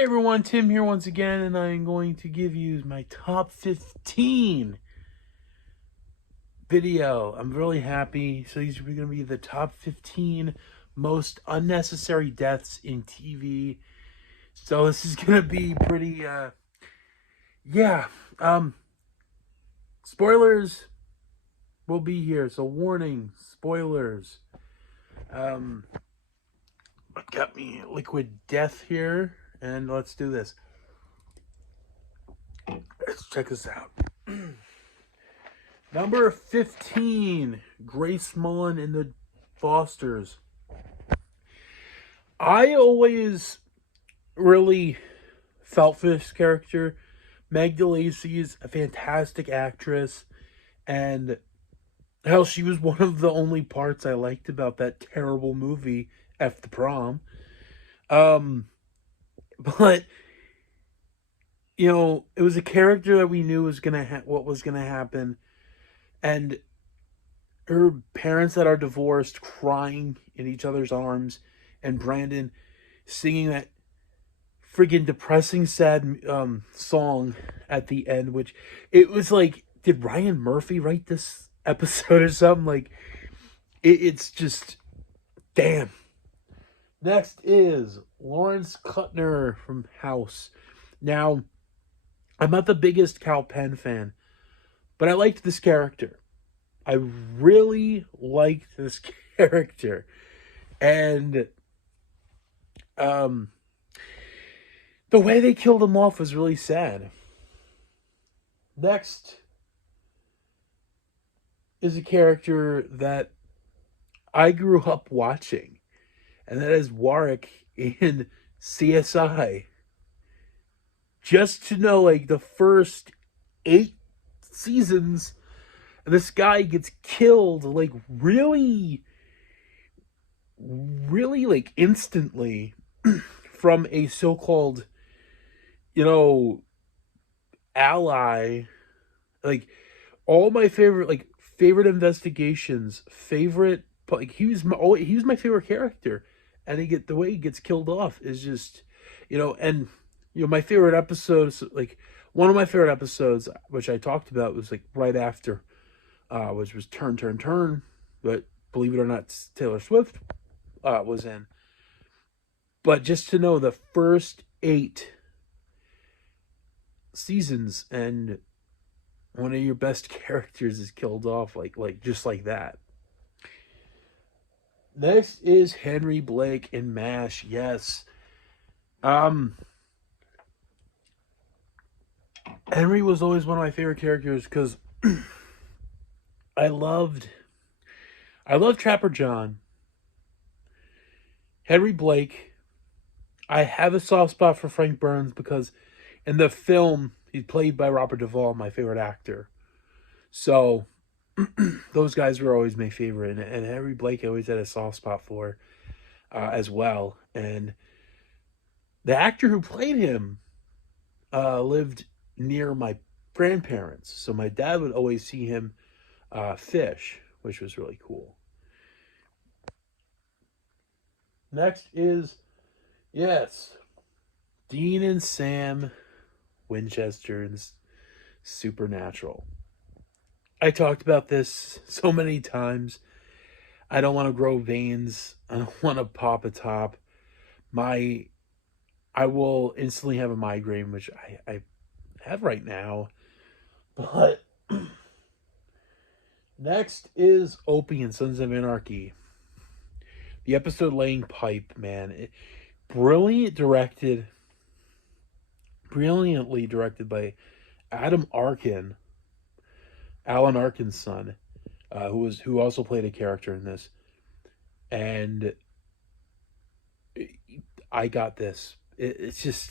Hey everyone, Tim here once again, and I'm going to give you my top 15 video. I'm really happy. So these are going to be the top 15 most unnecessary deaths in TV. So this is going to be pretty, yeah. Spoilers will be here. So warning, spoilers. I got me liquid death here, and let's do this. Let's check this out. Number 15, Grace Mullen and the Fosters. I always really felt for this character. Meg DeLacy is a fantastic actress, and hell, she was one of the only parts I liked about that terrible movie, F the Prom. But it was a character that we knew was what was gonna happen, and her parents that are divorced crying in each other's arms, and Brandon singing that friggin' depressing sad song at the end, which it was like, did Ryan Murphy write this episode or something? Like, it's just damn. Next is Lawrence Kutner from House. Now, I'm not the biggest Cal Penn fan, but I liked this character. I really liked this character. And the way they killed him off was really sad. Next is a character that I grew up watching, and that is Warwick in CSI. Just to know, like, the first 8 seasons, this guy gets killed, like, really, like, instantly from a so-called, ally. Like, all my favorite investigations, like, he was my favorite character, and the way he gets killed off is just, and my favorite episodes, like one of my favorite episodes, which I talked about, was like right after, which was Turn, but believe it or not, Taylor Swift was in. But just to know the first 8 seasons and one of your best characters is killed off like just like that. Next is Henry Blake in MASH. Yes. Henry was always one of my favorite characters because I loved Trapper John. Henry Blake. I have a soft spot for Frank Burns because in the film he's played by Robert Duvall, my favorite actor. So those guys were always my favorite, and Henry Blake I always had a soft spot for as well. And the actor who played him lived near my grandparents, so my dad would always see him fish, which was really cool. Next is, yes, Dean and Sam Winchester in Supernatural. I talked about this so many times. I don't want to grow veins. I don't want to pop a top. I will instantly have a migraine, which I have right now. But next is Opie and Sons of Anarchy. The episode Laying Pipe, man. Brilliantly directed by Adam Arkin, Alan Arkin's son, who also played a character in this. And I got this. It's just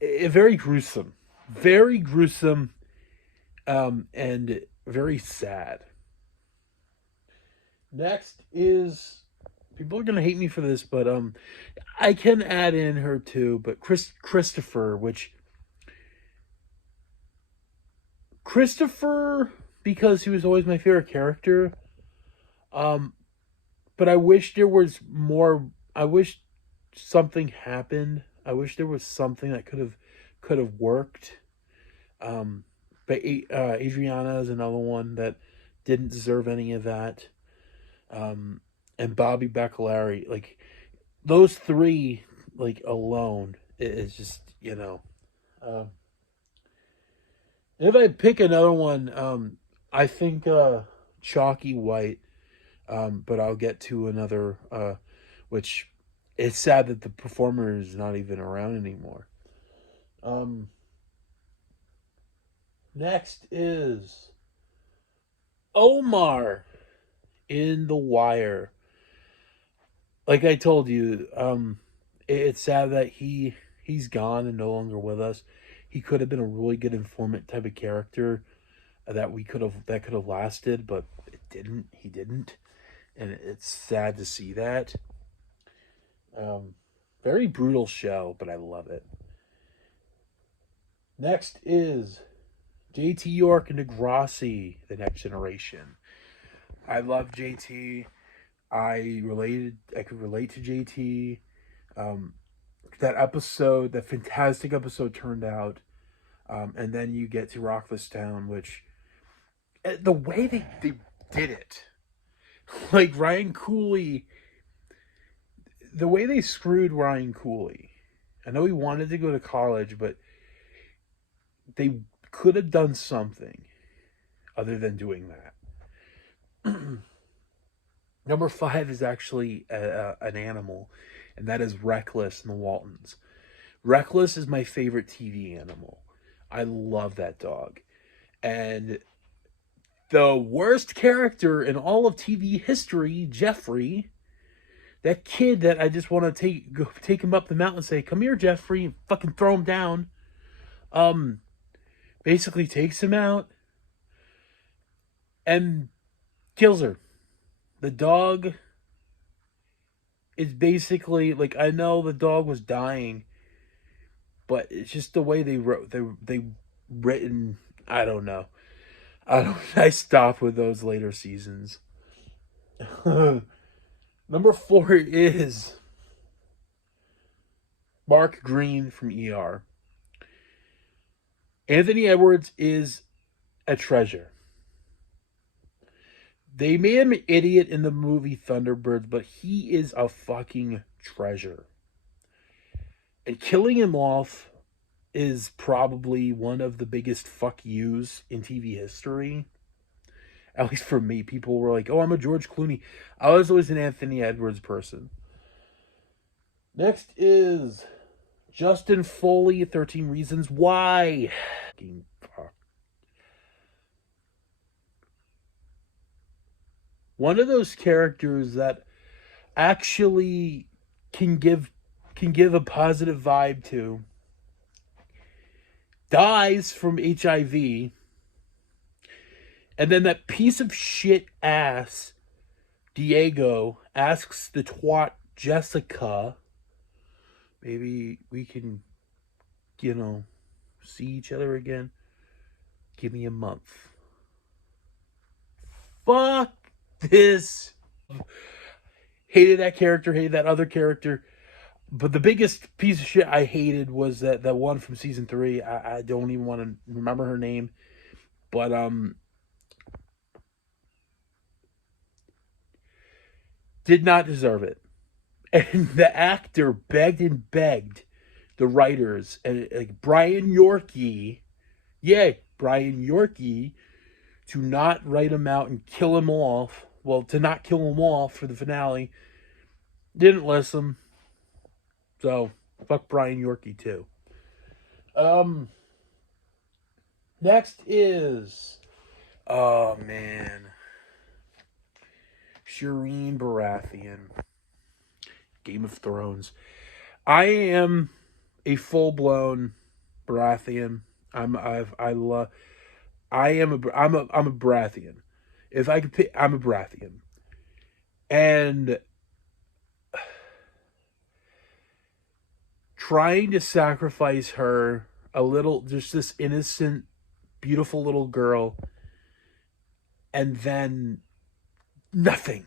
very gruesome, and very sad. Next is, people are gonna hate me for this, but I can add in her too. But Christopher, because he was always my favorite character. But I wish there was more. I wish something happened I wish there was something that could have worked. But Adriana is another one that didn't deserve any of that. And Bobby Bacalari, like those three, like alone, is just Um, if I pick another one, I think Chalky White. But I'll get to another, which it's sad that the performer is not even around anymore. Um, Next is Omar in The Wire. Like I told you, it's sad that he's gone and no longer with us. He could have been a really good informant type of character that could have lasted, but it didn't. He didn't, and it's sad to see that. Um, Very brutal show, but I love it. Next is JT York and Degrassi, The Next Generation. I love JT. I could relate to JT. Um, that episode, that fantastic episode turned out. And then you get to Rock This Town, which the way they did it, like Ryan Cooley, the way they screwed Ryan Cooley. I know he wanted to go to college, but they could have done something other than doing that. Number five is actually an animal, and that is Reckless in the Waltons. Reckless is my favorite TV animal. I love that dog. And the worst character in all of TV history, Jeffrey, that kid that I just want to take him up the mountain and say, "Come here, Jeffrey," and fucking throw him down. Um, Basically takes him out and kills her. The dog is basically like, I know the dog was dying, but it's just the way they wrote they written. I don't know. I don't. I stopped with those later seasons. Number four is Mark Green from ER. Anthony Edwards is a treasure. They made him an idiot in the movie Thunderbirds, but he is a fucking treasure. And killing him off is probably one of the biggest fuck yous in TV history. At least for me. People were like, "Oh, I'm a George Clooney." I was always an Anthony Edwards person. Next is Justin Foley, 13 Reasons Why. Fuck. One of those characters that actually can give a positive vibe to dies from HIV, and then that piece of shit ass Diego asks the twat Jessica, maybe we can, see each other again. Give me a month. Fuck this. Hated that character, hated that other character. But the biggest piece of shit I hated was that one from season 3. I don't even want to remember her name. But did not deserve it. And the actor begged and begged the writers, and like Brian Yorkie, Brian Yorkie, to not write him out and kill him off. Well, to not kill him off for the finale. Didn't listen. So, fuck Brian Yorkie too. Um, Next is, oh man, Shireen Baratheon, Game of Thrones. I am a full blown Baratheon. I'm a Baratheon. If I could pick, I'm a Baratheon, and trying to sacrifice her, a little, just this innocent, beautiful little girl, and then nothing.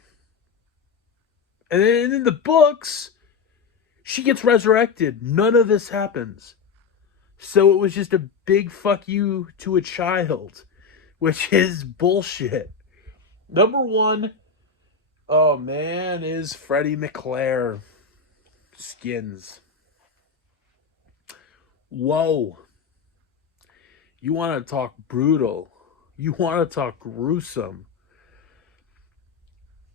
And then in the books, She gets resurrected. None of this happens. So it was just a big fuck you to a child, which is bullshit. Number one, oh man, is Freddy McClare. Skins. Whoa. You want to talk brutal. You want to talk gruesome.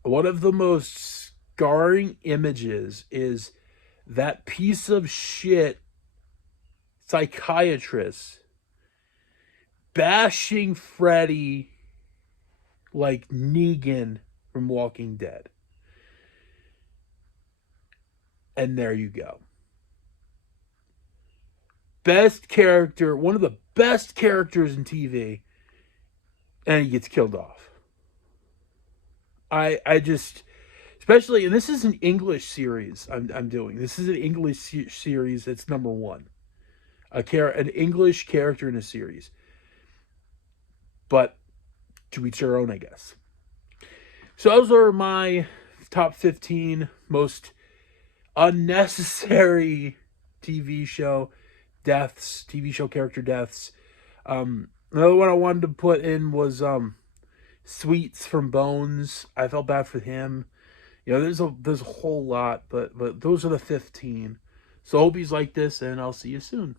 One of the most scarring images is that piece of shit psychiatrist bashing Freddy like Negan from Walking Dead. And there you go. Best character, one of the best characters in TV, and he gets killed off. I just, especially, and this is an English series I'm doing. This is an English series that's number one. An English character in a series. But to each their own, I guess. So those are my top 15 most unnecessary TV show deaths, TV show character deaths. Another one I wanted to put in was Sweets from Bones. I felt bad for him. You know, there's a whole lot, but those are the 15. So I hope he's like this, and I'll see you soon.